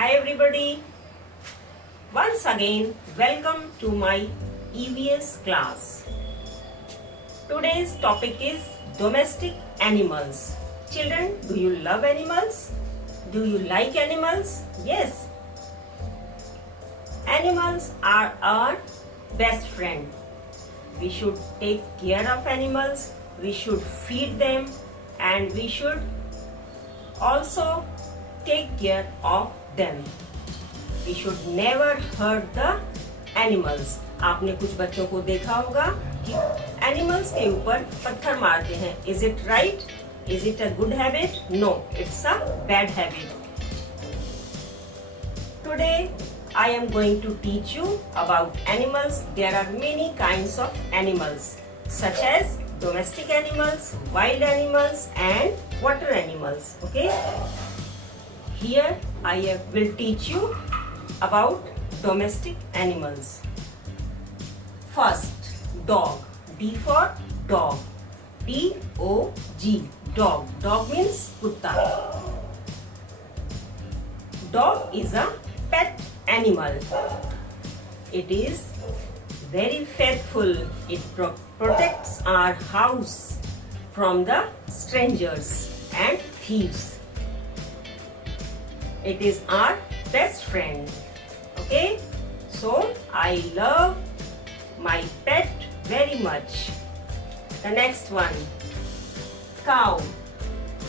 Hi everybody. Once again, welcome to my EVS class. Today's topic is domestic animals. Children, do you love animals? Do you like animals? Yes. Animals are our best friend. We should take care of animals, we should feed them, and we should also take care of them. We should never hurt the animals. आपने कुछ बच्चों को देखा होगा कि animals के ऊपर पत्थर मारते हैं. Is it right? Is it a good habit? No, it's a bad habit. Today I am going to teach you about animals. There are many kinds of animals, such as domestic animals, wild animals, and water animals. Okay? Here I will teach you about domestic animals. First, dog. D for dog. D-O-G. Dog. Dog means kutta. Dog is a pet animal. It is very faithful. It protects our house from the strangers and thieves. It is our best friend. Okay, so I love my pet very much. The next one, cow.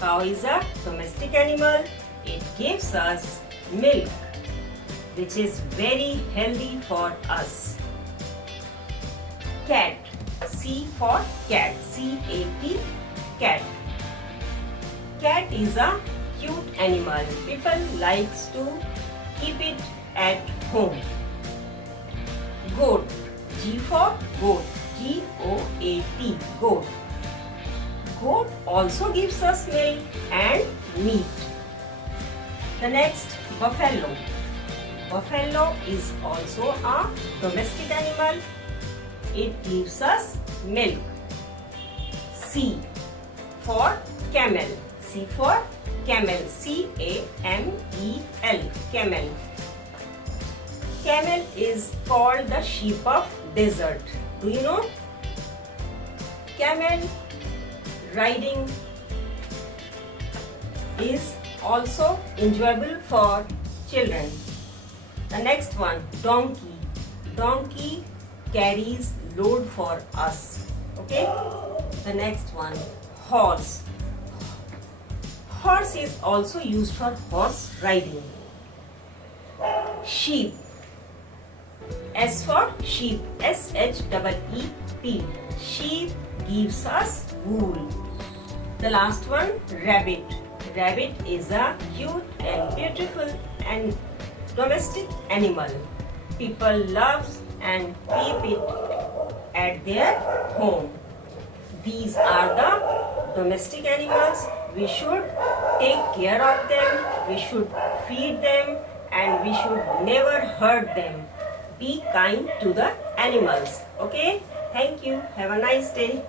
Cow is a domestic animal. It gives us milk, which is very healthy for us. Cat. C for cat. C-A-T. Cat. Cat is a cute animal. People likes to keep it at home. Goat. G for goat. G-O-A-T. Goat. Goat also gives us milk and meat. The next, buffalo. Buffalo is also a domestic animal. It gives us milk. C for camel. C for camel. C-A-M-E-L. Camel. Camel is called the sheep of desert. Do you know? Camel riding is also enjoyable for children. The next one, donkey. Donkey carries load for us. Okay? The next one, horse. Horse is also used for horse riding. Sheep. S for sheep. S-H-E-E-P. Sheep gives us wool. The last one, rabbit. Rabbit is a cute and beautiful and domestic animal. People love and keep it at their home. These are the domestic animals. We should take care of them. We should feed them and we should never hurt them. Be kind to the animals. Okay? Thank you. Have a nice day.